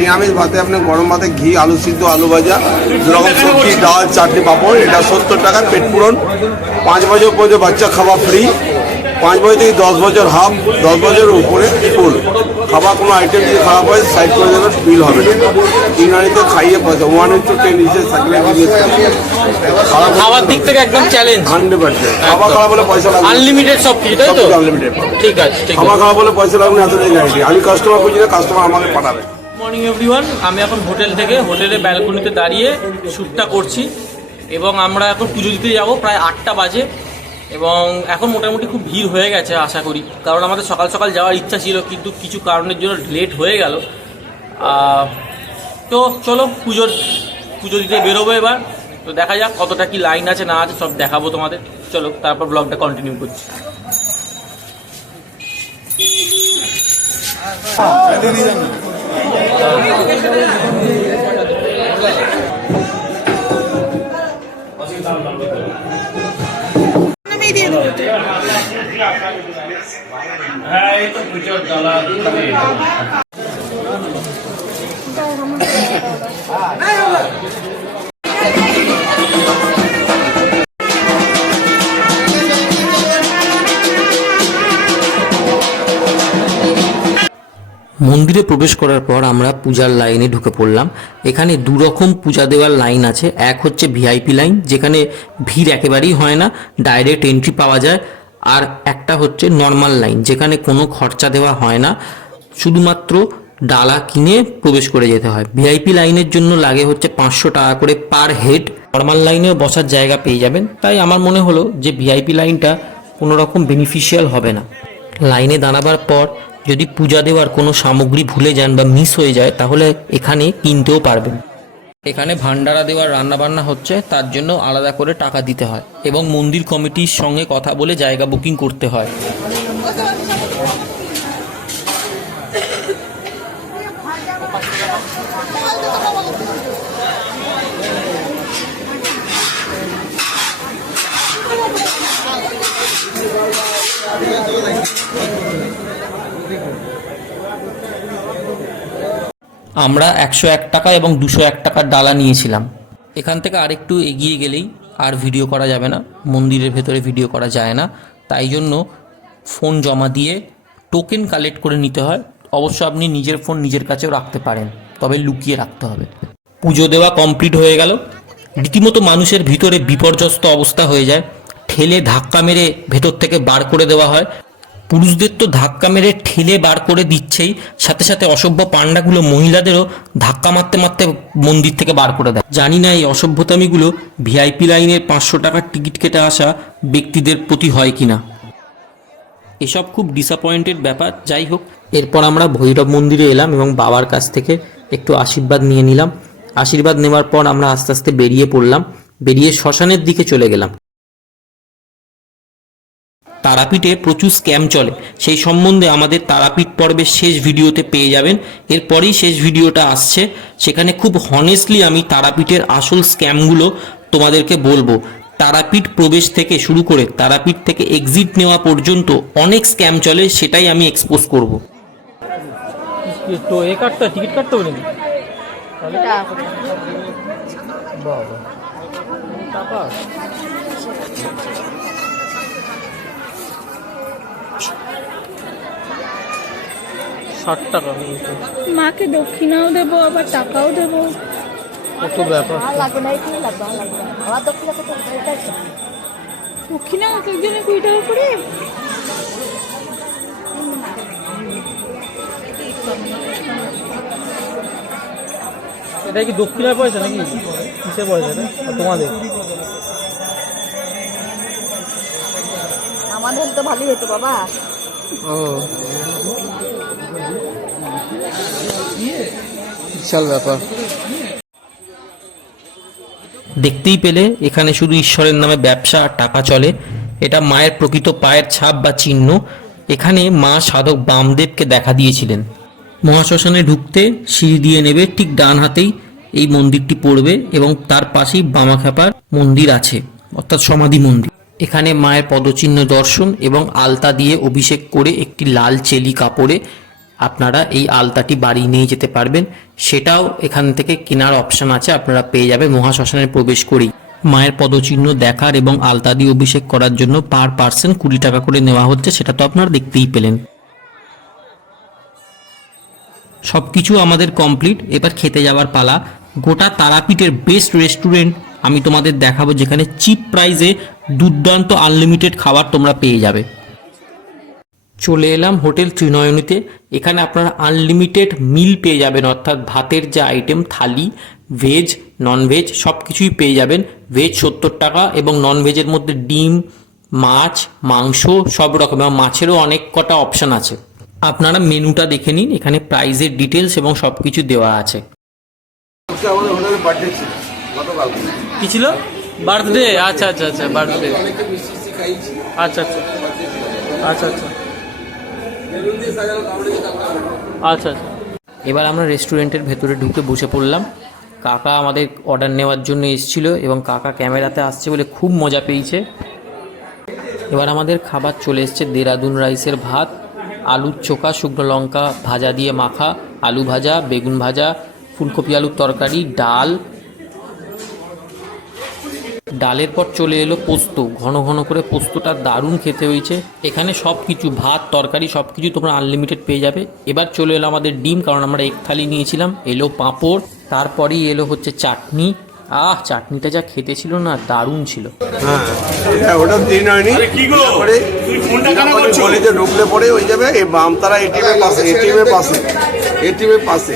নিরামিষ ভাতে আপনি গরম ভাতে ঘি, আলু সিদ্ধ, আলু ভাজা, দুরকম সবজি, ডাল, চাটনি, পাঁপড়, এটা 70 টাকার পেট পূরণ। 5 বছর পর্যন্ত বাচ্চা খাওয়া ফ্রি, 5 বছর থেকে 10 বছর হাফ, 10 বছরের উপরে ফুল। খাবার কোনো আইটেম যদি খারাপ হয় সাইড করে দেবেন, বিল হবে না। ইউনানিতে খাইয়ে পয়সা 1:10 নিচে থাকলে খাওয়ার দিক থেকে একদম চ্যালেঞ্জ 100%। খাবার খারাপ বলে পয়সা লাগবে, আনলিমিটেড সব কিছু, তাই তো? আনলিমিটেড। ঠিক আছে, খাবার খারাপ বলে পয়সা লাগবে না, এতটাই গ্যারান্টি। আমি কাস্টমার খুঁজি না, কাস্টমার আমাকে পাঠাবে। মর্নিং এভরিওয়ান, আমি এখন হোটেলের ব্যালকনিতে দাঁড়িয়ে শ্যুটটা করছি এবং আমরা এখন পুজো দিতে যাব। প্রায় 8টা বাজে এবং এখন মোটামুটি খুব ভিড় হয়ে গেছে আশা করি, কারণ আমাদের সকাল সকাল যাওয়ার ইচ্ছা ছিল কিন্তু কিছু কারণের জন্য লেট হয়ে গেল। তো চলো পুজো দিতে বেরোবো এবার। তো দেখা যাক কতটা কি লাইন আছে না আছে, সব দেখাবো তোমাদের। চলো তারপর ব্লগটা কন্টিনিউ করছি। হ্যাঁ, এই তো পুজোর ডালা মন্দিরে প্রবেশ করার পর আমরা পূজার লাইনে ঢুকে পড়লাম। এখানে দু রকম পূজা দেওয়ার লাইন আছে। এক হচ্ছে ভিআইপি লাইন, যেখানে ভিড় একেবারেই হয় না, ডাইরেক্ট এন্ট্রি পাওয়া যায়। আর একটা হচ্ছে নর্মাল লাইন, যেখানে কোনো খরচা দেওয়া হয় না, শুধুমাত্র ডালা কিনে প্রবেশ করে যেতে হয়। ভিআইপি লাইনের জন্য লাগে হচ্ছে 500 টাকা করে পার হেড। নর্মাল লাইনেও বসার জায়গা পেয়ে যাবেন। তাই আমার মনে হলো যে ভিআইপি লাইনটা কোনো রকম বেনিফিশিয়াল হবে না। লাইনে দাঁড়াবার পর যদি পূজা দেওয়ার কোনো সামগ্রী ভুলে যান বা মিস হয়ে যায়, তাহলে এখানে কিনতেও পারবেন। এখানে ভান্ডারা দেওয়ার রান্নাবান্না হচ্ছে, তার জন্য আলাদা করে টাকা দিতে হয় এবং মন্দির কমিটির সঙ্গে কথা বলে জায়গা বুকিং করতে হয়। আমরা 101 টাকা এবং 201 টাকার ডালা নিয়েছিলাম। এখান থেকে আরেকটু এগিয়ে গেলেই আর ভিডিও করা যাবে না, মন্দিরের ভেতরে ভিডিও করা যায় না, তাই জন্য ফোন জমা দিয়ে টোকেন কালেক্ট করে নিতে হয়। অবশ্য আপনি নিজের ফোন নিজের কাছেও রাখতে পারেন, তবে লুকিয়ে রাখতে হবে। পুজো দেওয়া কমপ্লিট হয়ে গেল। রীতিমতো মানুষের ভিতরে বিপর্যস্ত অবস্থা হয়ে যায়। ঠেলে ধাক্কা মেরে ভেতর থেকে বার করে দেওয়া হয়। পুরুষদের তো ধাক্কা মেরে ঠেলে বার করে দিচ্ছেই, সাথে সাথে অসভ্য পান্ডাগুলো মহিলাদেরও ধাক্কা মারতে মারতে মন্দির থেকে বার করে দেয়। জানি না এই অসভ্যতামিগুলো ভিআইপি লাইনের 500 টাকার টিকিট কেটে আসা ব্যক্তিদের প্রতি হয় কিনা। এসব খুব ডিসঅ্যাপয়েন্টেড ব্যাপার। যাই হোক, এরপর আমরা ভৈরব মন্দিরে এলাম এবং বাবার কাছ থেকে একটু আশীর্বাদ নিয়ে নিলাম। আশীর্বাদ নেওয়ার পর আমরা আস্তে আস্তে বেরিয়ে পড়লাম, বেরিয়ে শ্মশানের দিকে চলে গেলাম। তারাপীঠে প্রচুর স্ক্যাম চলে, সেই সম্বন্ধে আমাদের তারাপীঠ পর্বের শেষ ভিডিওতে পেয়ে যাবেন। এরপরেই শেষ ভিডিওটা আসছে, সেখানে খুব হনেস্টলি আমি তারাপীঠের আসল স্ক্যামগুলো তোমাদেরকে বলবো। তারাপীঠ প্রবেশ থেকে শুরু করে তারাপীঠ থেকে এক্সিট নেওয়া পর্যন্ত অনেক স্ক্যাম চলে, সেটাই আমি এক্সপোজ করব। তো এই কাটটা টিকিট কাটতে হবে নাকি? টাকা 60 টাকা। মাকে দক্ষিণাও দেবো, আবার টাকাও দেবো। কত ব্যাপার। দক্ষিণা একজনে 20 টাকা করে। এটা কি দক্ষিণার পয়সা নাকি কিসের পয়সা? তোমাদের আমাদের তো ভালোই হতো বাবা। ও বিশাল ব্যাপার। দেখতেই পেলে এখানে শুধু ঈশ্বরের নামে ব্যবসা আর টাকা চলে। এটা মায়ের প্রকৃত পায়ের ছাপ বা চিহ্ন। এখানে মা সাধক বামদেবকে দেখা দিয়েছিলেন। মহাশ্মশানে ঢুকতে সিঁড়ি দিয়ে নেবে, ঠিক ডান হাতেই এই মন্দিরটি পড়বে এবং তার পাশেই বামাখ্যাপার মন্দির আছে, অর্থাৎ সমাধি মন্দির। এখানে মায়ের পদচিহ্ন দর্শন এবং আলতা দিয়ে অভিষেক করে একটি লাল চেলি কাপড়ে আপনারা এই আলতাটি বাড়ি নিয়ে যেতে পারবেন। সেটাও এখান থেকে কেনার অপশন আছে, আপনারা পেয়ে যাবেন মহাশ্মশানে প্রবেশ করেই। মায়ের পদচিহ্ন দেখার এবং আলতা দিয়ে অভিষেক করার জন্য পার পার্সন 20 টাকা করে নেওয়া হচ্ছে, সেটা তো আপনারা দেখতেই পেলেন। সব কিছু আমাদের কমপ্লিট, এবার খেতে যাওয়ার পালা। গোটা তারাপীঠের বেস্ট রেস্টুরেন্ট আমি তোমাদের দেখাবো, যেখানে চিপ প্রাইসে দুর্দান্ত আনলিমিটেড খাবার তোমরা পেয়ে যাবে। চলে এলাম হোটেল ত্রিনয়নীতে। এখানে আপনারা আনলিমিটেড মিল পেয়ে যাবেন, অর্থাৎ ভাতের যে আইটেম থালি, ভেজ ননভেজ সব কিছুই পেয়ে যাবেন। ভেজ 70 টাকা এবং ননভেজের মধ্যে ডিম, মাছ, মাংস সব রকম, এবং মাছেরও অনেক কটা অপশান আছে। আপনারা মেনুটা দেখে নিন, এখানে প্রাইসের ডিটেলস এবং সব কিছু দেওয়া আছে। আজকে আমাদের হোটেলে বার্থডে ছিল গতকাল। কি ছিল? বার্থডে? আচ্ছা আচ্ছা আচ্ছা, বার্থডে। অনেকে মিষ্টি খাইছি। আচ্ছা আচ্ছা আচ্ছা আচ্ছা বেলুন দিয়ে সাজানো কামড়ে দিয়ে আচ্ছা আচ্ছা। এবার আমরা রেস্টুরেন্টের ভেতরে ঢুকে বসে পড়লাম। কাকা আমাদের অর্ডার নেওয়ার জন্য এসেছিল এবং কাকা ক্যামেরাতে আসছে বলে খুব মজা পেয়েছে। এবার আমাদের খাবার চলে এসছে, দেরাদুন রাইসের ভাত, আলুর চোখা, শুকনো লঙ্কা ভাজা দিয়ে মাখা, আলু ভাজা, বেগুন ভাজা, ফুলকপি আলুর তরকারি, ডালের পর চলে এলো পোস্ত, ঘন ঘন করে পোস্তটা দারুণ খেতে হয়েছে। এখানে সব কিছু ভাত তরকারি সব কিছু তোমরা আনলিমিটেড পেয়ে যাবে। এবার চলে এলো আমাদের ডিম, কারণ আমরা এক থালি নিয়েছিলাম। এলো পাঁপড়, তারপরেই এলো হচ্ছে চাটনি। চাটনিটা যা খেতে ছিল না, দারুণ ছিল। হ্যাঁ, ওটা দিন হয়নি। পরে গলিতে ঢুকলে পরে ওই যাবে এই বামতারা এটিএমের পাশে, এটিএমের পাশে, এটিএমের পাশে,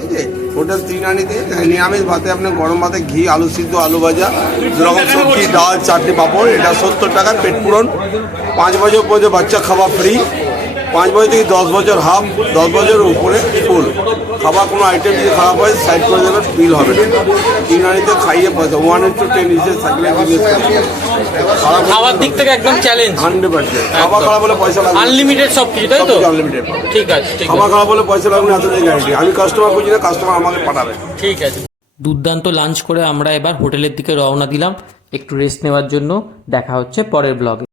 ঠিক আছে। হোটেল ত্রিনানীতে নিরামিষ ভাতে আপনার গরম ভাতে ঘি, আলু সিদ্ধ, আলু ভাজা, দু রকম সবজি, ডাল, চাটনি, পাঁপড়। এটা 70 টাকা পেট পূরণ। 5 বছর পর্যন্ত বাচ্চা খাবার ফ্রি। 5 বছর থেকে 10 বছর হাফ, 10 বছরের উপরে ফুল। খাবার কোনো আইটেম যদি খারাপ হয় সাইড করে দেবেন, বিল হবে না। ত্রিনানীতে খাইয়ে পয়সা 1:10 হিসেবে থাকলে খাওয়ার দিক থেকে একদম চ্যালেঞ্জ 100%। খাবার খারাপ হলে পয়সা লাগবে, আনলিমিটেড সব কিছু, তাই তো? আনলিমিটেড। ঠিক আছে ঠিক খাবার আছে খারাপ হলে পয়সা লাগবে না, এতটাই গ্যারান্টি। আমি কাস্টমার খুঁজি না, কাস্টমার আমাকে পাঠাবে। ঠিক আছে। দুর্দান্ত লাঞ্চ করে আমরা এবার হোটেলের দিকে রওনা দিলাম একটু রেস্ট নেওয়ার জন্য। দেখা হচ্ছে পরের ব্লগে।